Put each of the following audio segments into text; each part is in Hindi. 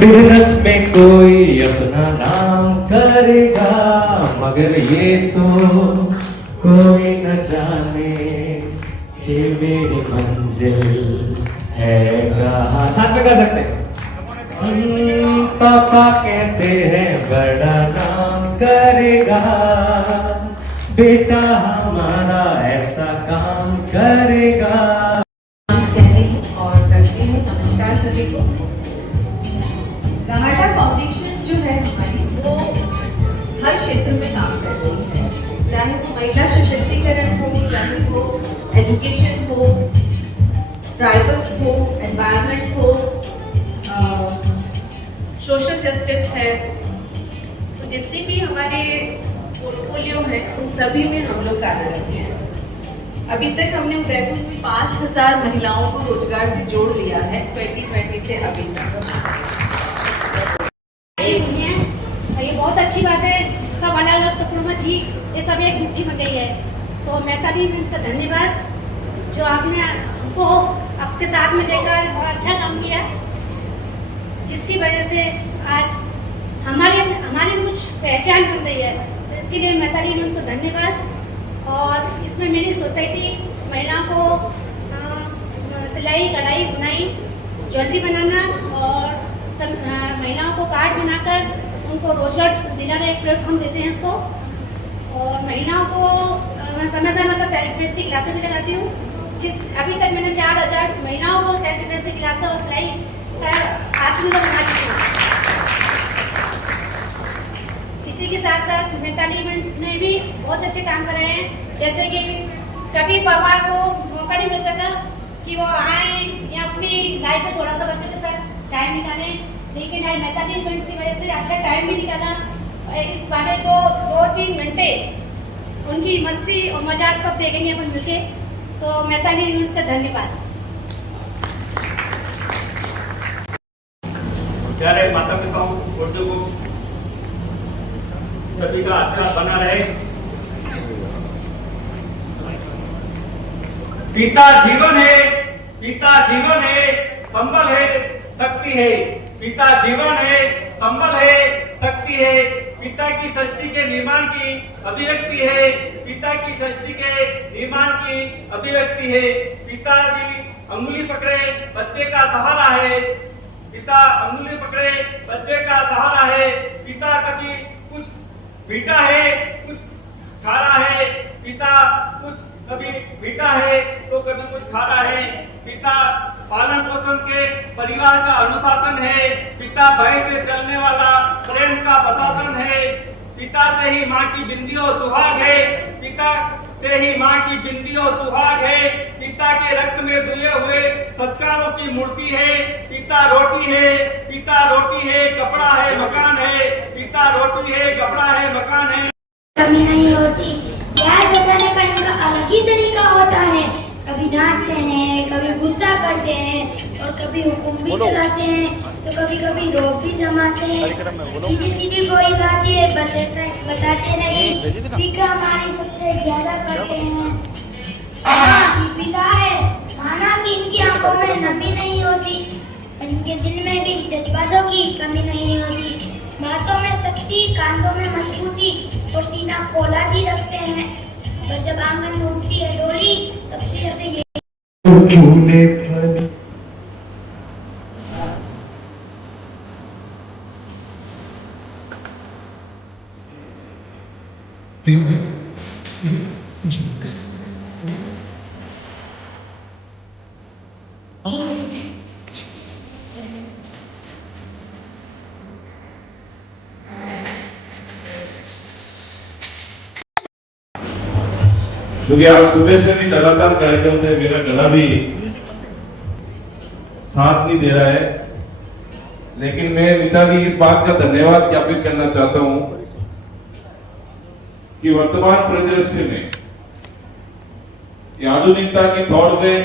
बिजनेस में कोई अपना नाम करेगा, मगर ये तो कोई न जाने कि मेरी मंजिल है कहाँ। साथ में कर सकते हैं। पापा कहते हैं बड़ा नाम करेगा, बेटा हमारा ऐसा काम करेगा। और करती हूँ। नमस्कार सभी को। रहाटा फाउंडेशन जो है हमारी, वो हर क्षेत्र में काम कर रही है, चाहे वो महिला सशक्तिकरण हो, चाहे वो एजुकेशन हो, ट्राइबल्स हो, एनवायरनमेंट हो, सोशल जस्टिस है। तो जितने भी हमारे पोर्टफोलियो है उन सभी में हम लोग कार्यरत हैं। अभी तक हमने उदयपुर में 5000 महिलाओं को रोजगार से जोड़ दिया है 2020 से अभी तक। ये बहुत अच्छी बात है। सब अलग अलग टुकड़ों में थी, ये सब एक मुट्ठी बन गई है। तो मैताली फ्रेंड्स का धन्यवाद, जो आपने हमको आपके साथ में लेकर बहुत अच्छा काम किया, जिसकी वजह से आज हमारी कुछ पहचान बन रही है। तो इसके लिए मैताली फ्रेंड्स को धन्यवाद। और इसमें मेरी सोसाइटी महिलाओं को सिलाई, कढ़ाई, बुनाई, ज्वेलरी बनाना और महिलाओं को कार्ड बनाकर उनको रोजगार दिलाना एक प्लेटफॉर्म देते हैं इसको। और महिलाओं को समय समय पर सेल्फ डिफेंस की क्लासें भी लगाती हूँ। अभी तक मैंने 4000 महिलाओं को सेल्फ डिफेंस की क्लासें और सिलाई आत्मनिर्भर बना चुकी हूँ। इसी के साथ साथ मैताली इवेंट्स ने भी बहुत अच्छे काम कर रहे हैं। जैसे कि कभी पापा को मौका नहीं मिलता था कि वो आए या अपनी लाइफ में थोड़ा सा बच्चों के साथ टाइम निकालें, लेकिन आज मैताली इवेंट्स की वजह से अच्छा टाइम भी निकाला। इस बारे को 2-3 घंटे उनकी मस्ती और मजाक सब देखेंगे अपन मिलके। तो मैताली इवेंट्स का धन्यवाद। प्यारे माता पिताओं, बुजुर्गों, सभी का आशीर्वाद बना रहे। पिता जीवन है, पिता जीवन है, संबल है, शक्ति है। पिता जीवन है, संबल है, शक्ति है। पिता की सृष्टि के निर्माण की अभिव्यक्ति है। पिता की सृष्टि के निर्माण की अभिव्यक्ति है। पिताजी अंगुली पकड़े बच्चे का सहारा है। पिता अंगुली पकड़े बच्चे का सहारा है। पिता कभी कुछ मीठा है, कुछ खारा है। पिता कुछ कभी मीठा है तो कभी कुछ खारा है। पिता पालन पोषण के परिवार का अनुशासन है। पिता भय से चलने वाला प्रेम का प्रशासन है। पिता से ही माँ की बिंदी और सुहाग है। पिता से ही माँ की बिंदी और सुहाग है। पिता के रक्त में दुए हुए संस्कारों की मूर्ति है। पिता रोटी है, पिता रोटी है, कपड़ा है, मकान है। पिता रोटी है, कपड़ा है, मकान है। कमी नहीं होती, प्यार जताने का इनका अलग ही तरीका होता है। कभी डांटते हैं, कभी गुस्सा करते हैं और कभी हुक्म भी चलाते हैं, तो कभी कभी रोब भी जमाते हैं। सीधी सीधी कोई बातें बताते नहीं, फिक्र हमारी सबसे ज्यादा करते हैं। पिता है, माना कि इनकी आंखों में नमी नहीं होती, इनके दिल में भी जज्बातों की कमी नहीं होती। बातों में सख्ती, कांधों में मजबूती और सीना फौलादी रखते हैं। और जब आंगन में उठती है डोली, सबसे ज्यादा ये क्योंकि आप सुबह से भी लगातार कार्यक्रम थे, मेरा गला भी साथ नहीं दे रहा है, लेकिन मैं मिताली इस बात का धन्यवाद ज्ञापित करना चाहता हूं कि वर्तमान परिदृश्य में आधुनिकता की दौड़ में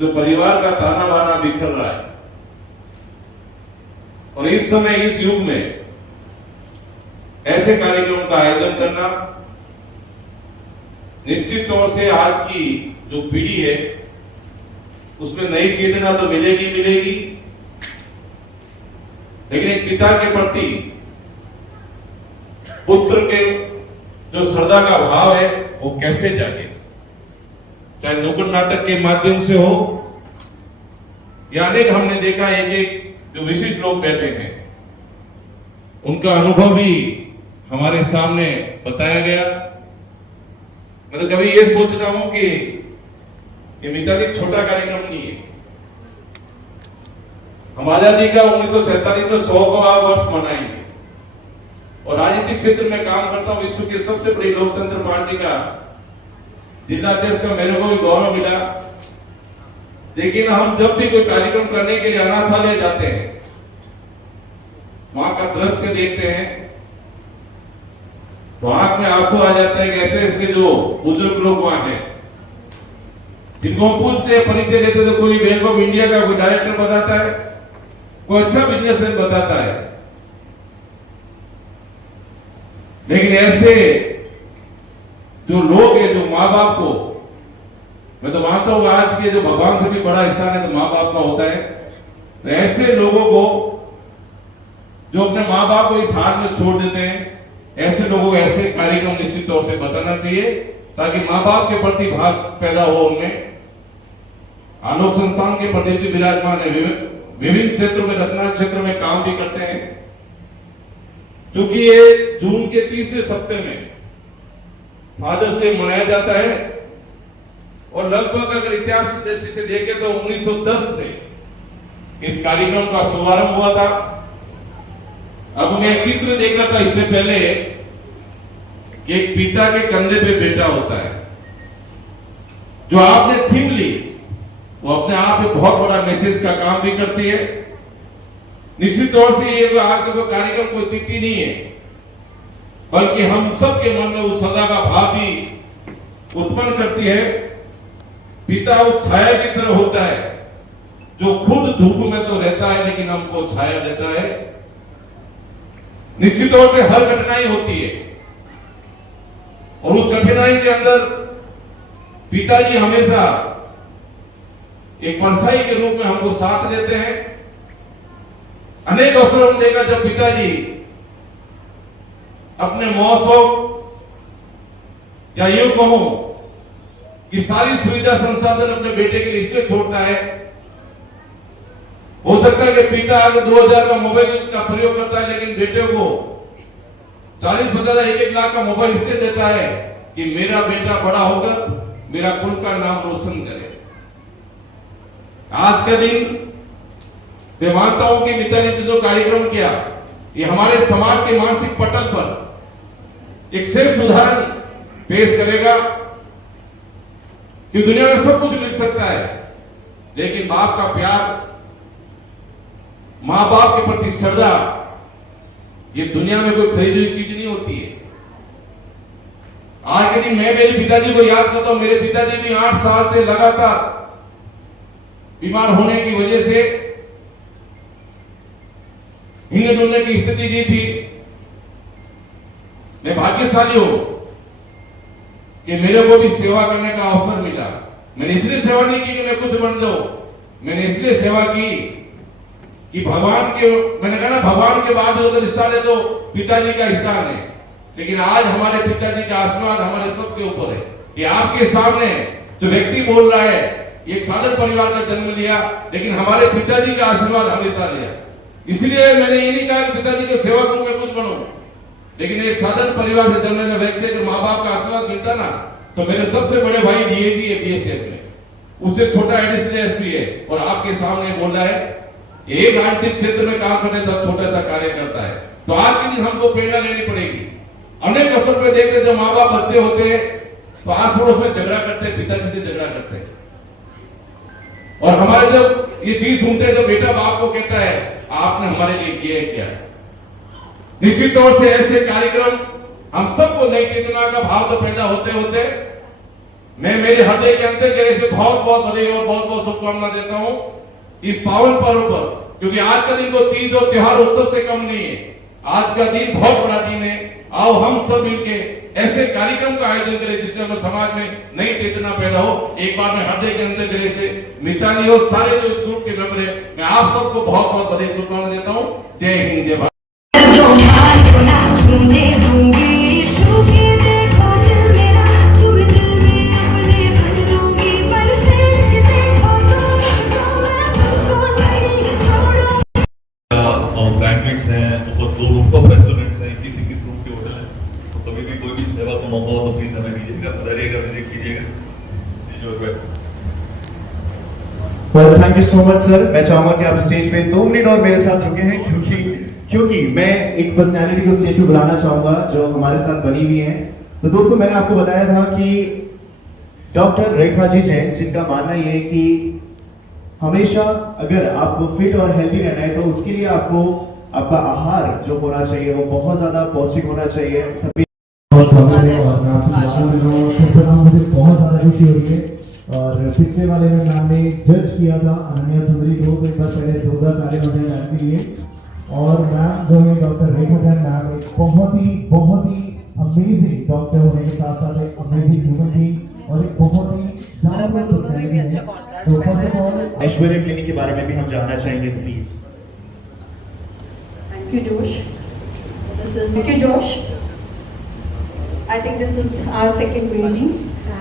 जो परिवार का ताना बाना बिखर रहा है, और इस समय इस युग में ऐसे कार्यक्रमों का आयोजन करना निश्चित तौर से आज की जो पीढ़ी है उसमें नई चेतना तो मिलेगी, लेकिन एक पिता के प्रति पुत्र के जो श्रद्धा का भाव है वो कैसे जागे, चाहे नुक्कड़ नाटक के माध्यम से हो या अनेक हमने देखा एक एक जो विशिष्ट लोग बैठे हैं उनका अनुभव भी हमारे सामने बताया गया। मैं तो कभी ये सोच रहा हूं कि ये मिताली छोटा कार्यक्रम नहीं है। हम आजादी का 1947 में 100वां वर्ष मनाएंगे और राजनीतिक क्षेत्र में काम करता हूं। विश्व की सबसे बड़ी लोकतंत्र पार्टी का जिला अध्यक्ष का मेरे को भी गौरव मिला। लेकिन हम जब भी कोई कार्यक्रम करने के लिए अनाथालय जाते हैं, वहां का दृश्य देखते हैं तो आंख में आंसू आ जाता है कि ऐसे ऐसे जो बुजुर्ग लोग वहां हैं, जिनको हम पूछते हैं, परिचय लेते तो कोई बैंक ऑफ इंडिया का कोई डायरेक्टर बताता है, कोई अच्छा बिजनेसमैन बताता है, लेकिन ऐसे जो लोग हैं, जो माँ बाप को, मैं तो मानता हूं आज के जो भगवान से भी बड़ा स्थान है तो माँ बाप का होता है, तो ऐसे लोगों को जो अपने माँ बाप को इस हाल में छोड़ देते हैं, ऐसे लोगों को ऐसे कार्यक्रम निश्चित तौर से बताना चाहिए ताकि माँ बाप के प्रति भाव पैदा हो उनमें। आलोक संस्थान के प्रदीप जी विराजमान है, विभिन्न क्षेत्रों में, रत्ना क्षेत्र में काम भी करते हैं। क्योंकि ये जून के तीसरे सप्ताह में फादर्स डे मनाया जाता है और लगभग अगर इतिहास दृष्टि से देखें तो 1910 से इस कार्यक्रम का शुभारंभ हुआ था। अब मैं एक चित्र देख रहा था इससे पहले कि एक पिता के कंधे पे बेटा होता है। जो आपने थीम ली वो अपने आप में बहुत बड़ा मैसेज का काम भी करती है। निश्चित तौर से ये आज का कोई कार्यक्रम कोई तिथि नहीं है, बल्कि हम सबके मन में उस सदा का भाव भी उत्पन्न करती है। पिता उस छाया की तरह होता है जो खुद धूप में तो रहता है लेकिन हमको छाया देता है। निश्चित तौर से हर कठिनाई होती है और उस कठिनाई के अंदर पिताजी हमेशा एक परछाई के रूप में हमको साथ देते हैं। अनेक अवसर हम देखा जब पिताजी अपने महोत्सव या यूं कहूं कि सारी सुविधा संसाधन अपने बेटे के लिए इसलिए छोड़ता है। हो सकता है कि पिता आगे 2000 का मोबाइल का प्रयोग करता है, लेकिन बेटे को 40-50 1-1 लाख का मोबाइल इसलिए देता है कि मेरा बेटा बड़ा होकर मेरा कुल का नाम रोशन करे। आज का दिन मैं मानता हूं कि मिताली ने जो कार्यक्रम किया ये हमारे समाज के मानसिक पटल पर एक श्रेष्ठ उदाहरण पेश करेगा कि दुनिया में सब कुछ मिल सकता है, लेकिन बाप का प्यार, मां बाप के प्रति श्रद्धा, ये दुनिया में कोई खरीदी हुई चीज नहीं होती है। आज के दिन मैं मेरे पिताजी को याद करता हूं। मेरे पिताजी भी 8 साल से लगातार बीमार होने की वजह से हिलने डुलने की स्थिति दी थी। मैं भाग्यशाली हूं कि मेरे को भी सेवा करने का अवसर मिला। मैंने इसलिए सेवा नहीं की कि मैं कुछ बन जाऊं, मैंने इसलिए सेवा की कि भगवान के, मैंने कहा ना भगवान के बाद अगर स्थान है तो पिताजी का स्थान है। लेकिन आज हमारे पिताजी का आशीर्वाद हमारे सबके ऊपर है कि आपके सामने जो व्यक्ति बोल रहा है एक साधारण परिवार का जन्म लिया, लेकिन हमारे पिताजी का आशीर्वाद हमेशा लिया। इसलिए मैंने ये नहीं कहा कि पिताजी के सेवा करूं मैं कुछ बनूं, लेकिन एक साधारण परिवार से जन्म लेने व्यक्ति को माँ बाप का आशीर्वाद मिलता ना, तो मेरे सबसे बड़े भाई डीएजी है बीएसएफ में, उससे छोटा एडिशनल एसपी है और आपके सामने बोल रहा है एक राजनीतिक क्षेत्र में काम करने से छोटा सा कार्य करता है। तो आज के दिन हमको प्रेरणा लेनी पड़ेगी। अनेक अवसर पे देखते जब माँ बाप बच्चे होते हैं तो आस पड़ोस में झगड़ा करते हैं, पिताजी से झगड़ा करते हैं, और हमारे जब ये चीज सुनते हैं तो बेटा बाप को कहता है आपने हमारे लिए किया है क्या। निश्चित तौर से ऐसे कार्यक्रम हम सबको नई चेतना का भाव तो पैदा होते होते मैं मेरे हृदय के अंतर गले से बहुत बहुत बधाई और बहुत बहुत शुभकामना देता हूं इस पावन पर्व पर, क्योंकि आज का दिन को तीज और त्योहार उत्सव से कम नहीं है। आज का दिन बहुत बड़ा दिन है। आओ हम सब मिलके ऐसे कार्यक्रम का आयोजन करें जिससे हमारे समाज में नई चेतना पैदा हो। एक बार मैं हृदय के अंतर्गत से मिताली और सारे जो इस ग्रुप के मेंबर है, मैं आप सबको बहुत बहुत बधाई शुभकामनाएं देता हूँ। जय हिंद, जय भारत। बैंकेट्स हैं, ऊपर 2 रूफटॉप रेस्टोरेंट्स हैं, 21 रूम के होटल हैं। तो कभी भी कोई भी सेवा का मौका हो तो प्लीज हमें दीजिएगा, पधारिएगा, विजिट कीजिएगा। Well, thank you so much sir. मैं चाहूंगा कि आप स्टेज पे 2 मिनट और मेरे साथ रुके हैं, क्योंकि मैं एक पर्सनैलिटी को स्टेज पे बुलाना चाहूंगा जो हमारे साथ बनी हुई है। तो दोस्तों, मैंने आपको बताया था कि डॉक्टर रेखा जी जैन, जिनका मानना ये है कि हमेशा अगर आपको फिट और हेल्दी रहना है तो उसके लिए आपको आपका आहार जो होना चाहिए वो बहुत ज्यादा पौष्टिक होना चाहिए। सभी बहुत स्वागत है और मैं आपको मुझे बहुत ज्यादा खुशी हो रही है। और पिछले वाले में मैम ने जज किया था अनन्या सुंदरी को, तो एक बार पहले जोरदार ताली बजाएं मैम के लिए। और मैम जो है डॉक्टर रेखा जैन मैम, एक बहुत ही अमेजिंग डॉक्टर होने के साथ साथ एक अमेजिंग ह्यूमन बीइंग और एक बहुत ही ऐश्वर्य क्लिनिक के बारे में भी हम जानना चाहेंगे please. Thank you, Josh. Thank you, Josh. I think this is our second meeting,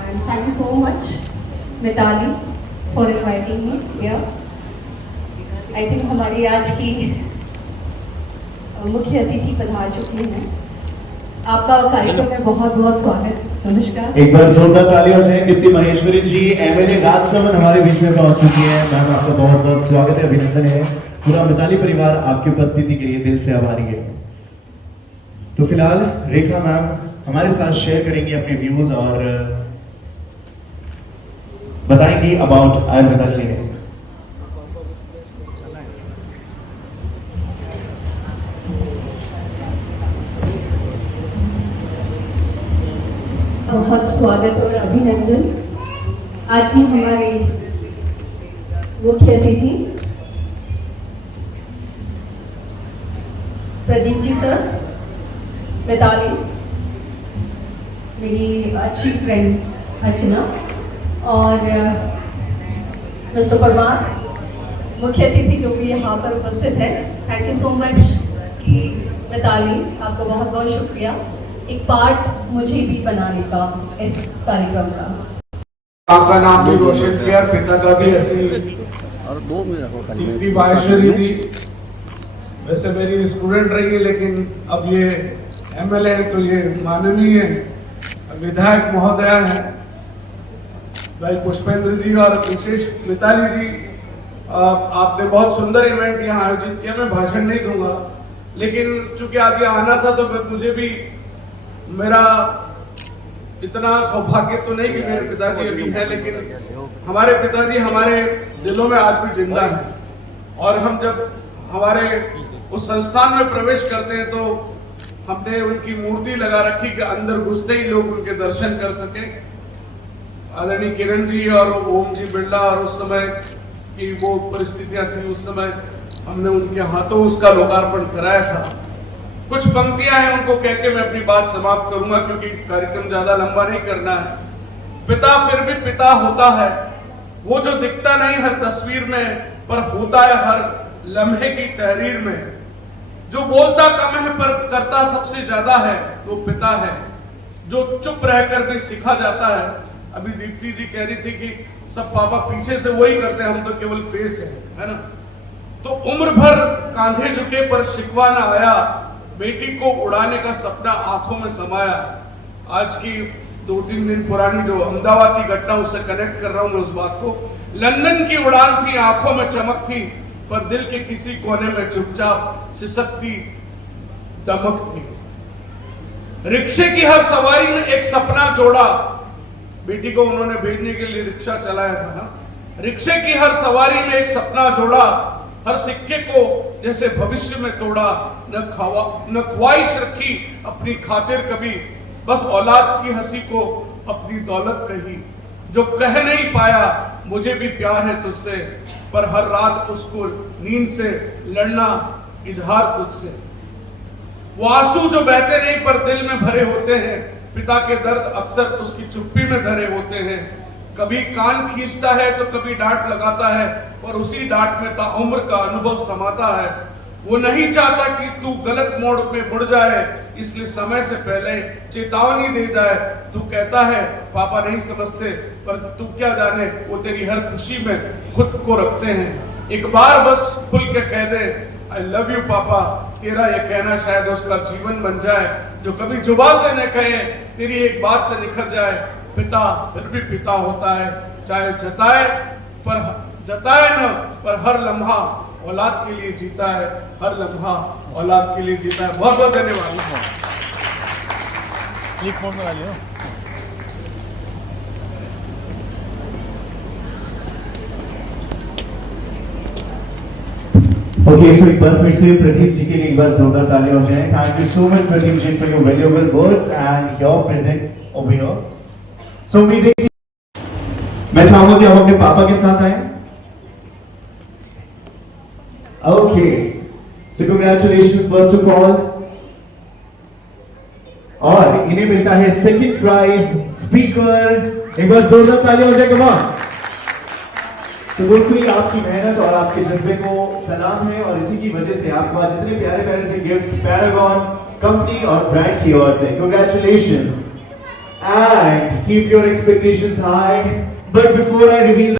and thank you so much, Mitali, for inviting me here. I think हमारी आज की मुख्य अतिथि पधार चुकी हैं। आपका कार्यक्रम में बहुत बहुत स्वागत। नमस्कार। एक बार जोरदार ताली हो जाए। दीप्ति महेश्वरी जी, एमएलए राजसमंद हमारे बीच में पहुंच चुकी है। मैम, आपका बहुत बहुत स्वागत है, अभिनंदन है। पूरा मिताली परिवार आपकी उपस्थिति के लिए दिल से आभारी है। तो फिलहाल रेखा मैम हमारे साथ शेयर करेंगी अपने व्यूज और बताएंगी अबाउट आयुर्वेदा क्लिनिक। बहुत स्वागत और अभिनंदन। आज की हमारे मुख्य अतिथि प्रदीप जी सर, मिताली, मेरी अच्छी फ्रेंड अर्चना और मिस्टर परमार, मुख्य अतिथि जो भी यहाँ पर उपस्थित है। थैंक यू सो मच कि मिताली, आपको बहुत बहुत शुक्रिया एक पार्ट मुझे भी बनाने का इस कार्यक्रम का। आपका नाम भी रोशन किया, पिता का भी ऐसे ही। और 2 मिनट दीप्ति महेश्वरी जी वैसे मेरी स्टूडेंट रही है, लेकिन अब ये एमएलए तो ये माननीय विधायक महोदया है भाई पुष्पेंद्र जी और विशेष मिताली जी। आपने बहुत सुंदर इवेंट यहाँ आयोजित किया। मैं भाषण नहीं दूंगा, लेकिन चूंकि आज ये आना था तो मुझे भी, मेरा इतना सौभाग्य तो नहीं कि मेरे पिताजी अभी हैं, लेकिन हमारे पिताजी हमारे दिलों में आज भी जिंदा हैं। और हम जब हमारे उस संस्थान में प्रवेश करते हैं तो हमने उनकी मूर्ति लगा रखी कि अंदर घुसते ही लोग उनके दर्शन कर सके। आदरणीय किरण जी और ओम जी बिरला, और उस समय की वो परिस्थितियां थी, उस समय हमने उनके हाथों उसका लोकार्पण कराया था। कुछ पंक्तियां हैं, उनको कह के मैं अपनी बात समाप्त करूंगा क्योंकि कार्यक्रम ज्यादा लंबा नहीं करना है। पिता फिर भी पिता होता है, वो जो दिखता नहीं हर तस्वीर में पर होता है हर लम्हे की तहरीर में। जो बोलता कम है पर करता सबसे ज्यादा है, वो पिता है। जो चुप रहकर भी सिखा जाता है। अभी दीप्ति जी कह रही थी कि सब पापा पीछे से वही करते हैं, हम तो केवल फेस है ना। तो उम्र भर कांधे झुके पर शिकवा न आया, बेटी को उड़ाने का सपना आंखों में समाया। आज की 2-3 दिन पुरानी जो अहमदाबाद की घटना, उससे कनेक्ट कर रहा हूं मैं उस बात को। लंदन की उड़ान थी, आंखों में चमक थी, पर दिल के किसी कोने में चुपचाप सिसकती दमक थी। रिक्शे की हर सवारी में एक सपना जोड़ा, बेटी को उन्होंने भेजने के लिए रिक्शा चलाया था। रिक्शे की हर सवारी में एक सपना जोड़ा, हर सिक्के को जैसे भविष्य में तोड़ा। न ख्वाहिश रखी अपनी खातिर कभी, बस औलाद की हंसी को अपनी दौलत कही। जो कह नहीं पाया मुझे भी प्यार है तुझसे, पर हर रात उसको नींद से लड़ना इजहार तुझसे। वो आंसू जो बहते नहीं पर दिल में भरे होते हैं, पिता के दर्द अक्सर उसकी चुप्पी में धरे होते हैं। कभी कान खींचता है तो कभी डांट लगाता है, और उसी डांट में ताउम्र का अनुभव समाता है। वो नहीं चाहता कि तू गलत मोड़ पे मुड़ जाए, इसलिए समय से पहले चेतावनी दे जाए। तू कहता है पापा नहीं समझते, पर तू क्या जाने वो तेरी हर खुशी में खुद को रखते हैं। एक बार बस खुल के कह दे आई लव यू पापा। तेरा ये कहना शायद उसका जीवन बन जाए, जो कभी जुबा से न कहे तेरी एक बात से निखर जाए। पिता फिर भी पिता होता है, चाहे जताए न, पर हर लम्हा औलाद के लिए जीता है, हर लम्हा औलाद के लिए जीता है। बहुत बहुत धन्यवाद। ओके, सो एक बार फिर से प्रदीप जी के लिए एक बार जोरदार तालियां हो जाएं। Thank you so much Pradeep ji for your valuable words and your present over here. So उम्मीद है कि मैं चाहूंगा कि आप अपने पापा के साथ आए। Okay, so congratulation first of all. और इन्हें मिलता है सेकंड प्राइज स्पीकर। एक बार जोरदार तालियां हो जाए। Come on. तो दोस्तों, ये आपकी मेहनत और आपके जज्बे को सलाम है, और इसी की वजह से आपको आज इतने प्यारे प्यारे से गिफ्ट पैरागॉन कंपनी और ब्रांड की ओर से congratulations and keep your expectations high. But before I reveal